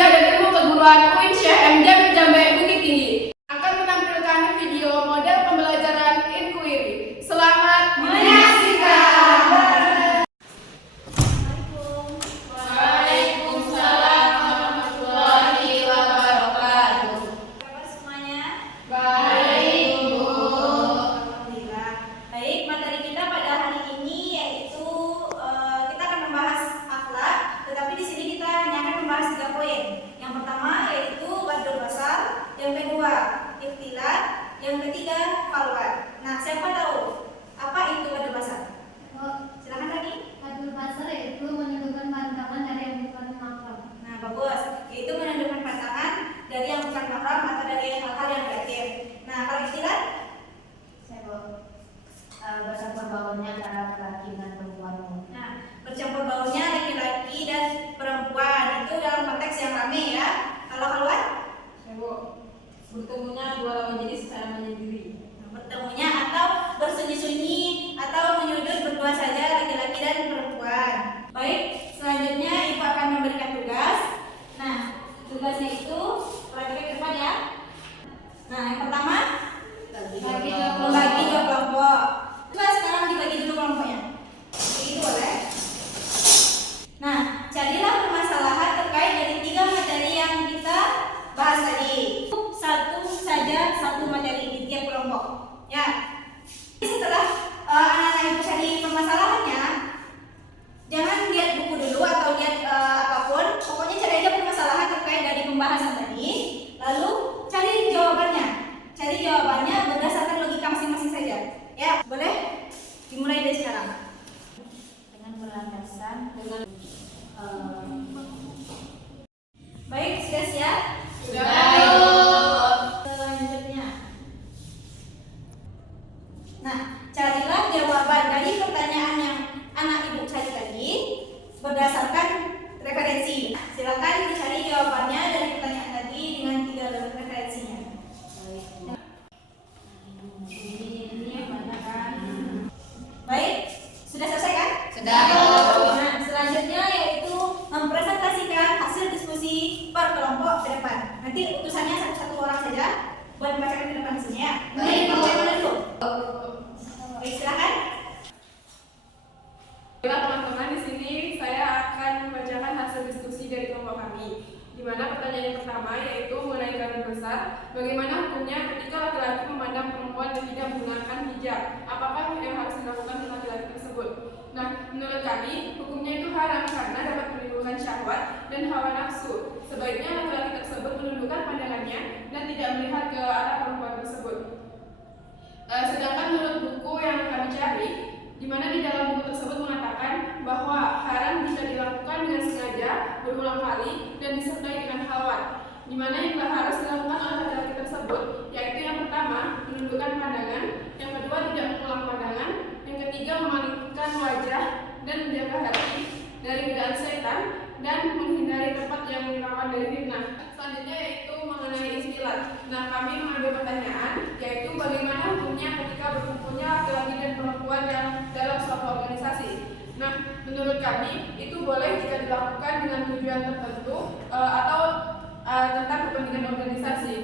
Media dan Ilmu Keguruan UIN Syekh M. Jamil Jambe Bukit Tinggi akan menampilkan video model pembelajaran inquiry. Selamat menyaksikan. Waalaikumsalam warahmatullahi wabarakatuh. Kabar semuanya? Baik, Bu. Alhamdulillah. Baik, materi kita pada hari ini yaitu kita akan membahas akhlak, tetapi di sini kita hanya akan membahas 3 poin. Yang pertama yaitu wadul basar, yang kedua ikhtilat, yang ketiga falwat. Nah, siapa tahu apa itu wadul basar? Silakan tadi. Wadul basar yaitu menentukan pandangan dari yang bukan mahram. Nah, bagus. Yaitu menentukan pandangan dari yang bukan mahram atau dari hal-hal yang negatif. Nah, kalau ikhtilat? Bercampur baurnya antara laki dan perempuan. Nah, bercampur baurnya laki-laki dan perempuan itu dalam konteks yang ramai ya. Kalau keluar, Bertemunya dua lawan jenis secara menyendiri. bertemunya atau bersunyi-sunyi atau menyudut berdua saja laki-laki dan perempuan. Baik, selanjutnya ibu akan memberikan tugas. Nah, tugasnya itu perhatikan ke depan ya. Nah, yang pertama membagi 2 kelompok. Coba sekarang dibagi dulu kelompoknya. Begitu boleh. Nah, carilah permasalahan terkait dari 3 materi yang kita bahas tadi. Satu saja satu materi di tiap kelompok. Ya. Setelah anak-anak ibu cari permasalahannya, jangan lihat buku dulu atau lihat apapun. Pokoknya cari aja permasalahan terkait dari pembahasan tadi. Lalu cari jawabannya. Cari jawabannya berdasarkan logika masing-masing saja. Ya, boleh? Dimulai dari sekarang. Dengan berlandasan Baik, sudah siap? Selanjutnya. Nah, carilah jawaban dari pertanyaan yang anak ibu cari tadi berdasarkan referensi. Silakan dicari jawabannya dari pertanyaan tadi dengan 3 referensinya. Baik, sudah selesai kan? Sudah. Nah, selanjutnya yaitu mempresentasikan hasil diskusi per kelompok ke depan. Nanti utusannya satu-satu orang saja buat membacakan ke depan di sini ya. Baik, kelompok mana dulu? Baik, silakan. Baiklah teman-teman, di sini saya akan membacakan hasil diskusi dari kelompok kami. Di mana pertanyaan yang pertama yaitu mengenai garis besar, bagaimana hukumnya ketika laki-laki memandang perempuan dan tidak menggunakan hijab? Apakah yang harus dilakukan dengan laki-laki tersebut? Nah, menurut kami hukumnya itu haram karena dapat menimbulkan syahwat dan hawa nafsu. Sebaiknya laki-laki tersebut menundukkan pandangannya dan tidak melihat ke arah perempuan tersebut. Sedangkan menurut buku yang kami cari, di mana di dalam buku tersebut mengatakan bahwa haram jika dilakukan dengan sengaja berulang kali dan disertai dengan halwat. Di mana yang harus dilakukan oleh laki-laki tersebut yaitu yang pertama menundukkan pandangan, yang kedua tidak mengulang pandangan, yang ketiga memalingkan wajah dan menjaga hati dari godaan setan dan menghindari tempat yang rawan dari fitnah. Selanjutnya yaitu mengenai istilah. Nah, kami mengambil pertanyaan yaitu bagaimana hukumnya ketika berkumpulnya laki-laki dan perempuan yang dalam suatu organisasi. Nah, menurut kami itu boleh jika dilakukan dengan tujuan tertentu atau tentang kepentingan organisasi.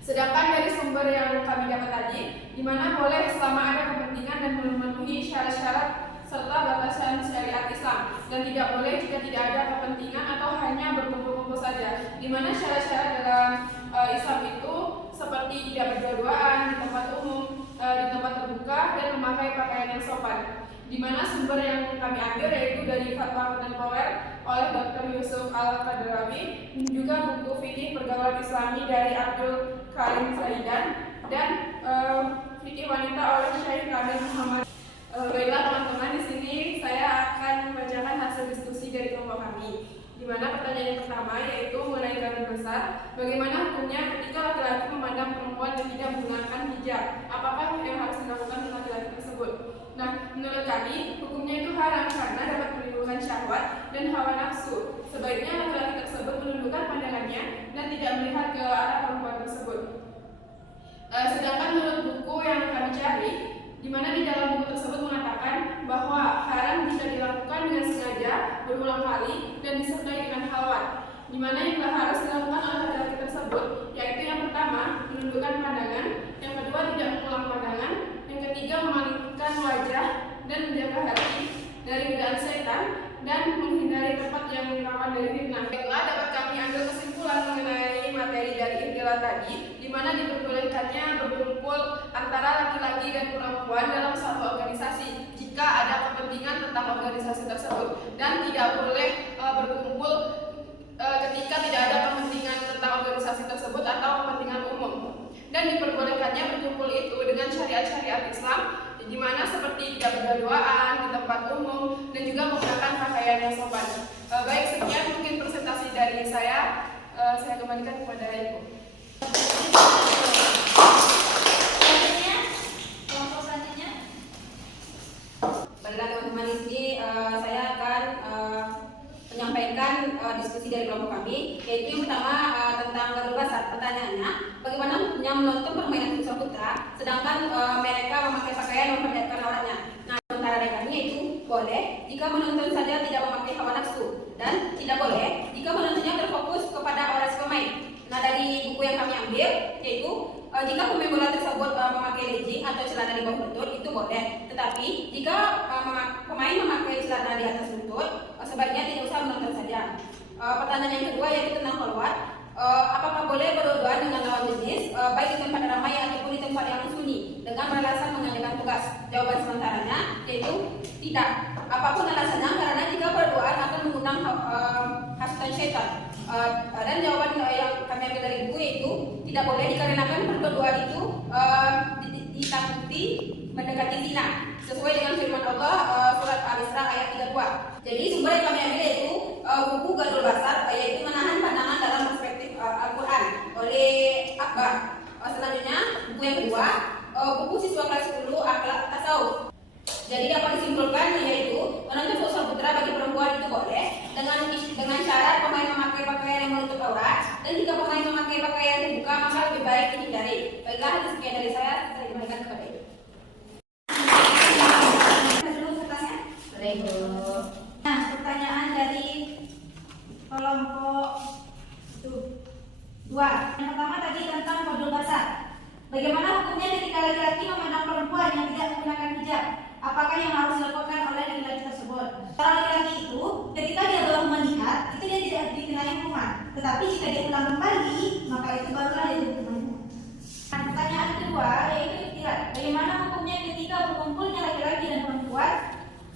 Sedangkan dari sumber yang kami dapat tadi, di mana boleh selama ada kepentingan dan memenuhi syarat-syarat serta batasan syariat Islam, dan tidak boleh jika tidak ada kepentingan atau hanya berkumpul-kumpul saja. Di mana syarat-syarat dalam Islam itu seperti tidak berdua-duaan di tempat umum, di tempat terbuka, dan memakai pakaian yang sopan. Di mana sumber yang kami ambil yaitu dari Fatwa Kontemporer oleh Dr. Yusuf Al-Qadrawi, juga buku Fikih Pergaulan Islami dari Abdul Karim Zaidan, dan Fikih Wanita oleh Syekh Kamil Muhammad. Baiklah teman-teman, di sini saya akan membacakan hasil diskusi dari kelompok kami. Di mana pertanyaan yang pertama yaitu mengenai garis besar, bagaimana hukumnya ketika laki-laki memandang perempuan dan tidak menggunakan hijab? Apakah yang harus dilakukan dengan laki-laki tersebut? Nah, menurut kami hukumnya itu haram karena dapat menimbulkan syahwat dan hawa nafsu. Sebaiknya laki-laki tersebut menundukkan pandangannya dan tidak melihat ke arah perempuan tersebut. Sedangkan menurut buku yang kami cari, di mana di dalam buku tersebut mengatakan bahwa haram jika dilakukan dengan sengaja berulang kali dan disertai dengan halwat. di mana yang harus dilakukan oleh laki-laki tersebut, yaitu yang pertama, menundukkan pandangan, yang kedua, tidak mengulang pandangan, yang ketiga, memalingkan wajah dan menjaga hati dari godaan setan, dan menghindari tempat yang rawan dari fitnah. Baiklah, dapat kami ambil kesimpulan mengenai materi dari ikhtilat tadi, di mana diperbolehkannya berkumpul antara laki-laki dan perempuan dalam satu organisasi jika ada kepentingan tentang organisasi tersebut, dan tidak boleh berkumpul ketika tidak ada kepentingan tentang organisasi tersebut atau kepentingan umum. Dan diperbolehkannya berkumpul itu dengan syariat-syariat Islam, di mana seperti tidak berduaan di tempat umum dan juga menggunakan pakaian yang sopan. Baik, sekian mungkin presentasi dari saya. Saya kembalikan kepada Ibu. Selanjutnya, kelompok selanjutnya. Baiklah teman-teman, di sini saya akan menyampaikan diskusi dari kelompok kami, yaitu yang pertama tentang Garul Basar. Pertanyaannya, bagaimana hukumnya menonton permainan futsal putra sedangkan mereka memakai pakaian yang memperlihatkan auratnya? Nah, sementara dari kami yaitu boleh jika menonton saja tidak memakai hawa nafsu, dan tidak boleh jika menontonnya terfokus kepada aura si pemain. Nah, dari buku yang kami ambil yaitu jika pemain bola tersebut memakai legging atau celana di bawah lutut itu boleh, tetapi jika pemain memakai celana di atas lutut sebaiknya tidak usah menonton saja. Pertanyaan yang kedua yaitu tentang khalwat. Apakah boleh berduaan dengan lawan jenis baik di tempat ramai ataupun di tempat yang sunyi dengan beralasan mengadakan tugas? Jawaban sementaranya yaitu tidak. Apapun alasannya, karena jika berduaan akan mengundang hasutan syaitan. Dan jawaban yang kami ambil dari buku yaitu tidak boleh dikarenakan berduaan itu ditakuti mendekati zina, sesuai dengan firman Allah surat Al-Isra ayat 32. Jadi sumber yang kami ambil yaitu buku Garul Basar, yaitu menahan pandangan dalam perspektif Al-Quran oleh Akbar. Selanjutnya buku yang kedua, buku siswa kelas 10 Akhlak Tasawuf. Jadi dapat disimpulkan yaitu menonton futsal putra bagi perempuan itu boleh dengan syarat pemain memakai pakaian yang menutup aurat, dan jika pemain memakai pakaian terbuka maka lebih baik dihindari. Baiklah, sekian dari saya kembalikan kepada Ibu. Dulu kertasnya. Nah, pertanyaan dari kelompok 2. Yang pertama tadi tentang Garul Basar. Bagaimana hukumnya ketika laki-laki memandang perempuan yang tidak menggunakan hijab? Apakah yang harus dilakukan oleh laki-laki tersebut? Kalau laki-laki itu ketika dia belum melihat, itu dia tidak dikenai hukuman. Tetapi jika dia ulang kembali, maka itu barulah dia dikenai hukuman. Nah, pertanyaan kedua yaitu ikhtilat. Bagaimana hukumnya ketika berkumpulnya laki-laki dan perempuan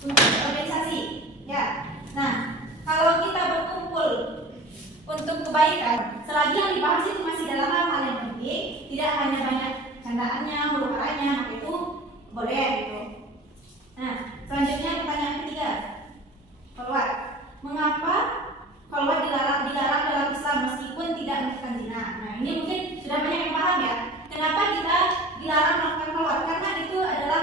untuk organisasi? Ya. Nah, kalau kita berkumpul untuk kebaikan, selagi yang dibahas itu masih dalam hal yang penting, tidak hanya banyak candaannya, huru-haranya, maka itu boleh gitu. Nah, selanjutnya pertanyaan ketiga. Khalwat. Mengapa khalwat dilarang dalam Islam meskipun tidak melakukan zina? Nah, ini mungkin sudah banyak yang paham ya. Kenapa kita dilarang melakukan khalwat? Karena itu adalah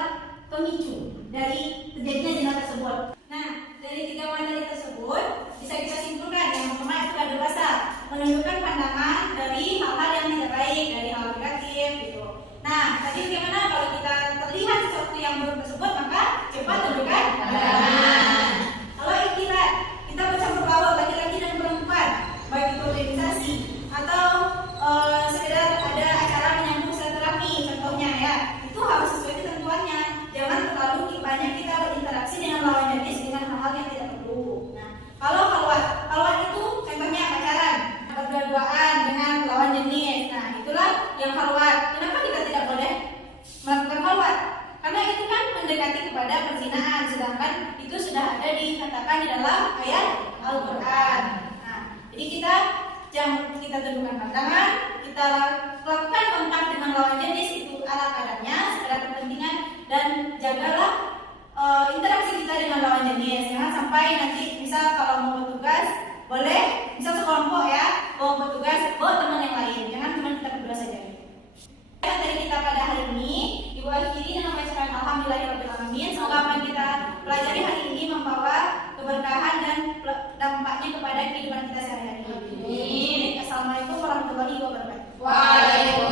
pemicu dari terjadinya zina tersebut. Nah, dari tiga materi tersebut bisa kita simpulkan yang pertama itu Garul Basar, menundukkan pandangan dari hal-hal yang tidak baik, dari hal negatif gitu. Nah, tadi bagaimana kalau kita terlihat sesuatu yang buruk tersebut, maka cepat tundukkan pandangan. Kalau ikhtilat, kita bercampur baur laki-laki dan perempuan, baik itu organisasi atau sekedar ada acara menyambung silaturahmi, contohnya ya, itu harus sesuai ketentuannya. Jangan terlalu banyak kita berinteraksi dengan lawan jenis dengan hal-hal yang tidak perlu. Nah, kalau khalwat itu contohnya pacaran, berduaan dengan lawan jenis. Nah, itulah yang khalwat. Kenapa kita tidak boleh melakukan khalwat? Karena itu kan mendekati kepada perzinahan, sedangkan itu sudah ada dikatakan di dalam ayat Al-Quran. Nah, jadi kita tundukkan pandangan, kita lakukan kontak dengan lawan jenis itu ala kadarnya, sekedar kepentingan, dan jagalah interaksi kita dengan lawan jenis. Jangan sampai nanti misal kalau mau bertugas boleh, misal sekelompok ya, mau bertugas bawa teman yang lain, jangan cuma kita berdua saja. Dari kita pada hari ini, Ibu akhiri dengan bacaan Alhamdulillahirrahmanirrahim. Semoga apa yang kita pelajari hari ini membawa keberkahan dan dampaknya kepada kehidupan kita sehari-hari. Amin. Assalamualaikum warahmatullahi wabarakatuh. Waalaikumsalam.